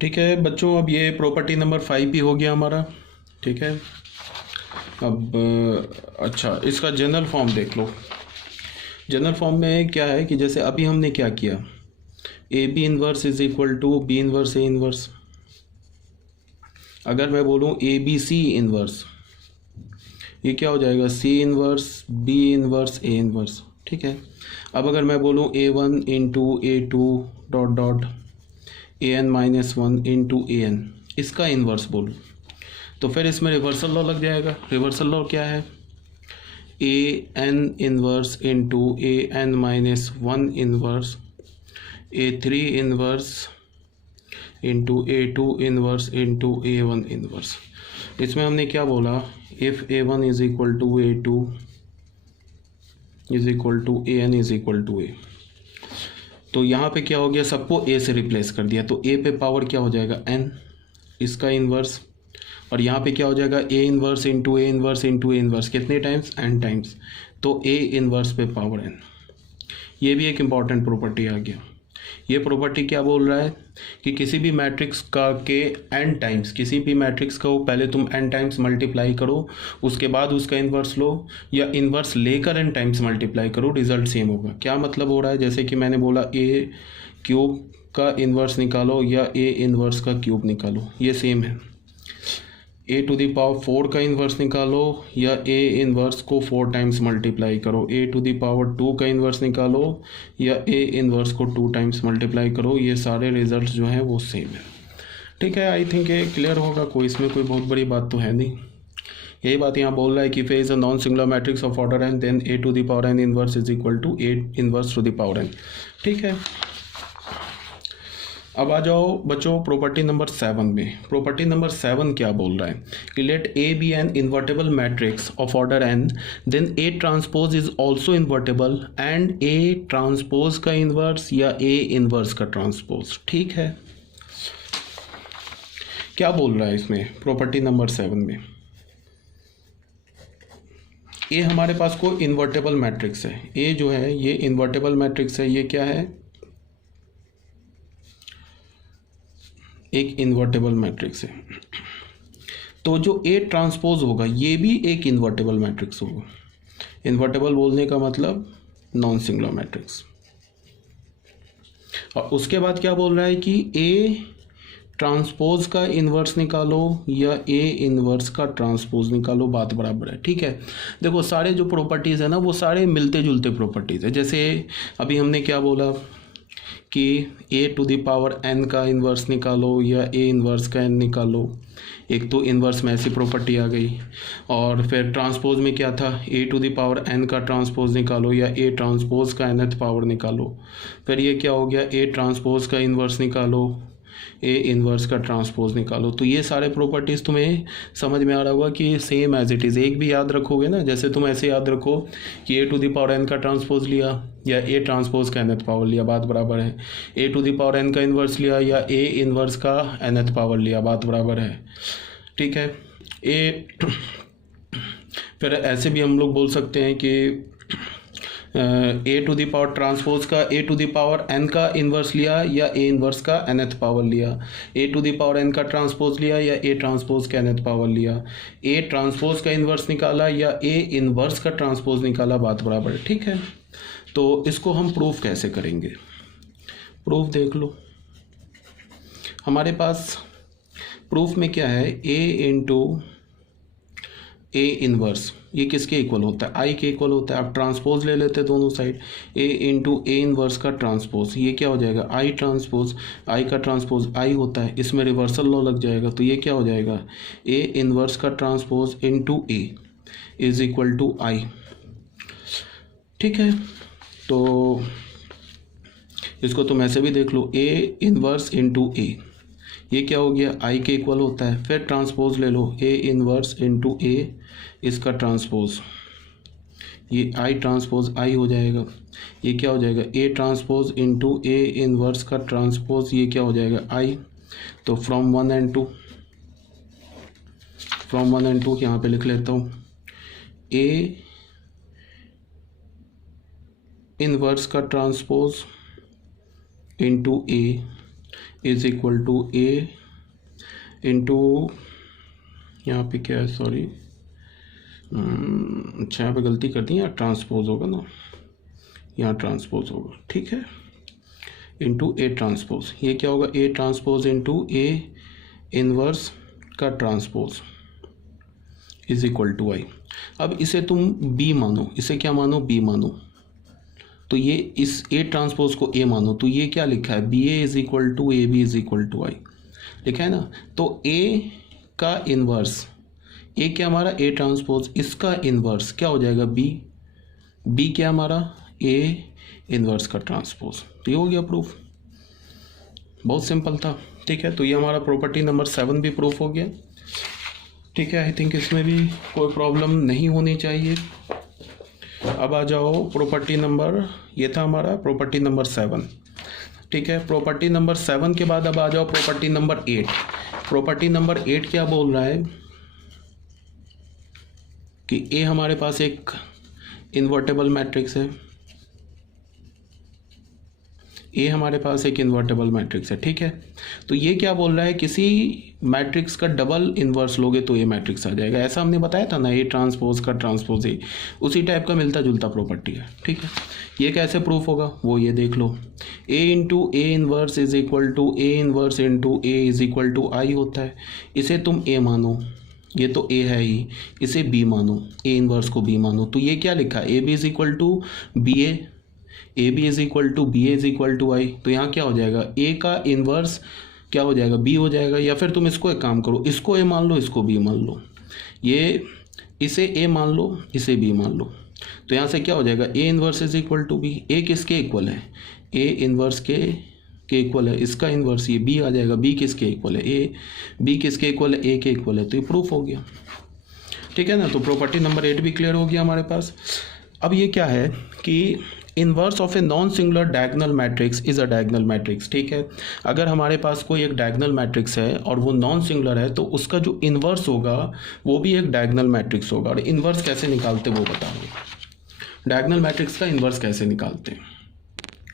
ठीक है बच्चों, अब ये प्रॉपर्टी नंबर 5 भी हो गया हमारा। ठीक है, अब अच्छा इसका जनरल फॉर्म देख लो। जनरल फॉर्म में क्या है कि जैसे अभी हमने क्या किया, A B inverse is equal to B inverse A inverse. अगर मैं बोलूँ ए बी सी इनवर्स, ये क्या हो जाएगा, C inverse B inverse A inverse. ठीक है, अब अगर मैं बोलूँ A one into A two dot dot A N minus one into A N, इसका इन्वर्स बोलूँ तो फिर इसमें रिवर्सल लॉ लग जाएगा। रिवर्सल लॉ क्या है, A N inverse into A N minus one inverse A three inverse into A two inverse into A one inverse. इसमें हमने क्या बोला, if A one is equal to A two is equal to A N is equal to A, तो यहाँ पे क्या हो गया, सबको ए से रिप्लेस कर दिया, तो ए पे पावर क्या हो जाएगा एन, इसका इन्वर्स, और यहाँ पे क्या हो जाएगा A inverse into A inverse into A inverse, कितने टाइम्स, एन टाइम्स, तो ए इन्वर्स पे पावर एन। ये भी एक इम्पॉर्टेंट प्रॉपर्टी आ गया। ये प्रॉपर्टी क्या बोल रहा है कि किसी भी मैट्रिक्स का के एन टाइम्स, किसी भी मैट्रिक्स को पहले तुम एन टाइम्स मल्टीप्लाई करो, उसके बाद उसका इन्वर्स लो, या इन्वर्स लेकर एन टाइम्स मल्टीप्लाई करो, रिजल्ट सेम होगा। क्या मतलब हो रहा है, जैसे कि मैंने बोला ए क्यूब का इन्वर्स निकालो या ए इन्वर्स का क्यूब निकालो, ये सेम है। ए टू द पावर 4 का इन्वर्स निकालो या ए इन्वर्स को 4 टाइम्स मल्टीप्लाई करो, ए टू द पावर 2 का इन्वर्स निकालो या ए इन्वर्स को 2 टाइम्स मल्टीप्लाई करो, ये सारे रिजल्ट्स जो हैं वो सेम है। ठीक है, आई थिंक ये क्लियर होगा, कोई इसमें कोई बहुत बड़ी बात तो है नहीं। यही बात यहाँ बोल रहा है कि is a non singular matrix of order N then A to the power N inverse is equal to A inverse to the power N. ठीक है, अब आ जाओ बच्चों प्रॉपर्टी नंबर 7 में। प्रॉपर्टी नंबर 7 क्या बोल रहा है कि let A be an invertible matrix of order N then A transpose is also invertible and A transpose का इन्वर्स या ए इन्वर्स का ट्रांसपोज। ठीक है, क्या बोल रहा है इसमें प्रॉपर्टी नंबर 7 में, ए हमारे पास को इन्वर्टेबल मैट्रिक्स है, ए जो है ये इन्वर्टेबल मैट्रिक्स है, ये क्या है, एक इन्वर्टेबल मैट्रिक्स है। तो जो ए ट्रांसपोज होगा ये भी एक इन्वर्टेबल मैट्रिक्स होगा। इन्वर्टेबल बोलने का मतलब नॉन सिंगुलर मैट्रिक्स। और उसके बाद क्या बोल रहा है कि ए ट्रांसपोज का इन्वर्स निकालो या ए इन्वर्स का ट्रांसपोज निकालो, बात बराबर है। ठीक है, देखो सारे जो प्रॉपर्टीज़ है ना वो सारे मिलते जुलते प्रॉपर्टीज़ है। जैसे अभी हमने क्या बोला कि ए टू द पावर एन का इन्वर्स निकालो या ए इन्वर्स का एन निकालो, एक तो इन्वर्स में ऐसी प्रॉपर्टी आ गई। और फिर ट्रांसपोज में क्या था, ए टू द पावर एन का ट्रांसपोज निकालो या ए ट्रांसपोज का एनथ पावर निकालो। फिर ये क्या हो गया, ए ट्रांसपोज का इन्वर्स निकालो, ए इन्वर्स का ट्रांसपोज निकालो। तो ये सारे प्रॉपर्टीज़ तुम्हें समझ में आ रहा होगा कि सेम एज इट इज़। एक भी याद रखोगे ना, जैसे तुम ऐसे याद रखो कि ए टू द पावर एन का ट्रांसपोज लिया या ए ट्रांसपोज का एनथ पावर लिया, बात बराबर है। ए टू द पावर एन का इन्वर्स लिया या ए इन्वर्स का एनथ पावर लिया, बात बराबर है। ठीक है, ए फिर ऐसे भी हम लोग बोल सकते हैं कि ए टू द पावर ट्रांसपोज का ए टू द पावर एन का इन्वर्स लिया या ए इन्वर्स का एनथ पावर लिया, ए टू द पावर एन का ट्रांसपोज लिया या ए ट्रांसपोज का एनथ पावर लिया, ए ट्रांसपोज का इन्वर्स निकाला या ए इन्वर्स का ट्रांसपोज निकाला, बात बराबर है। ठीक है, तो इसको हम प्रूफ कैसे करेंगे, प्रूफ देख लो। हमारे पास प्रूफ में क्या है, ए इंटू ए इन्वर्स, ये किसके इक्वल होता है, आई के इक्वल होता है। आप ट्रांसपोज ले लेते हैं दोनों side, A into A inverse का ट्रांसपोज, ये क्या हो जाएगा, आई ट्रांसपोज, आई का ट्रांसपोज आई होता है, इसमें रिवर्सल लॉ लग जाएगा, तो ये क्या हो जाएगा, ए इन्वर्स का transpose into A is equal to I. ठीक है, तो इसको तुम ऐसे भी देख लो, ए इन्वर्स इंटू ए, ये क्या हो गया, आई के इक्वल होता है। फिर ट्रांसपोज ले लो, ए इन्वर्स इंटू ए इसका ट्रांसपोज, ये आई ट्रांसपोज आई हो जाएगा, ये क्या हो जाएगा, A transpose into A inverse का ट्रांसपोज, ये क्या हो जाएगा, आई। तो फ्रॉम 1 and 2 यहाँ पे लिख लेता हूँ, ए इन्वर्स का transpose into A is equal to A into, यहाँ पे क्या है, सॉरी, अच्छा यहाँ पे गलती कर दी, यहाँ ट्रांसपोज होगा ना, यहाँ ट्रांसपोज होगा, ठीक है, इंटू ए ट्रांसपोज। ये क्या होगा, A transpose into A inverse का ट्रांसपोज इज इक्वल टू आई। अब इसे तुम बी मानो, इसे क्या मानो, बी मानो, तो ये इस ए ट्रांसपोज को ए मानो, तो ये क्या लिखा है, B A is equal to A B is equal to I लिखा है ना। तो ए का इन्वर्स, ए क्या हमारा ए ट्रांसपोज, इसका इन्वर्स क्या हो जाएगा, बी, बी क्या हमारा ए इन्वर्स का ट्रांसपोज। तो ये हो गया प्रूफ, बहुत सिंपल था, ठीक है। तो ये हमारा प्रॉपर्टी नंबर 7 भी प्रूफ हो गया, ठीक है। आई थिंक इसमें भी कोई प्रॉब्लम नहीं होनी चाहिए। अब आ जाओ प्रॉपर्टी नंबर, ये था हमारा प्रॉपर्टी नंबर 7, ठीक है। प्रॉपर्टी नंबर 7 के बाद अब आ जाओ प्रॉपर्टी नंबर 8। प्रॉपर्टी नंबर 8 क्या बोल रहा है कि ए हमारे पास एक इन्वर्टेबल मैट्रिक्स है, ए हमारे पास एक इन्वर्टेबल मैट्रिक्स है, ठीक है। तो ये क्या बोल रहा है, किसी मैट्रिक्स का डबल इन्वर्स लोगे तो ये मैट्रिक्स आ जाएगा। ऐसा हमने बताया था ना, ए ट्रांसपोज का ट्रांसपोज ए, उसी टाइप का मिलता जुलता प्रॉपर्टी है, ठीक है। ये कैसे प्रूफ होगा वो ये देख लो, A into A inverse is equal to A inverse into A is equal to I होता है। इसे तुम ए मानो, ये तो ए है ही, इसे बी मानो, ए इन्वर्स को बी मानो, तो ये क्या लिखा, A B is equal to B A B is equal to B A is equal to I. तो यहाँ क्या हो जाएगा, ए का इन्वर्स क्या हो जाएगा, बी हो जाएगा। या फिर तुम इसको एक काम करो, इसको ए मान लो, इसको बी मान लो, ये इसे ए मान लो, इसे बी मान लो। तो यहाँ से क्या हो जाएगा, A inverse is equal to B. A किसके इक्वल है, ए इन्वर्स के इक्वल है, इसका इन्वर्स ये बी आ जाएगा। बी किसके इक्वल है, ए, बी किसके इक्वल है, ए के इक्वल है। तो ये प्रूफ हो गया, ठीक है ना। तो प्रॉपर्टी नंबर 8 भी क्लियर हो गया हमारे पास। अब ये क्या है कि inverse of a non singular diagonal matrix is a diagonal matrix, ठीक है। अगर हमारे पास कोई एक डायगोनल मैट्रिक्स है और वो नॉन सिंगुलर है तो उसका जो इन्वर्स होगा वो भी एक डायगोनल मैट्रिक्स होगा। और इन्वर्स कैसे निकालते वो बताओगे, डायगोनल मैट्रिक्स का इन्वर्स कैसे निकालते हैं।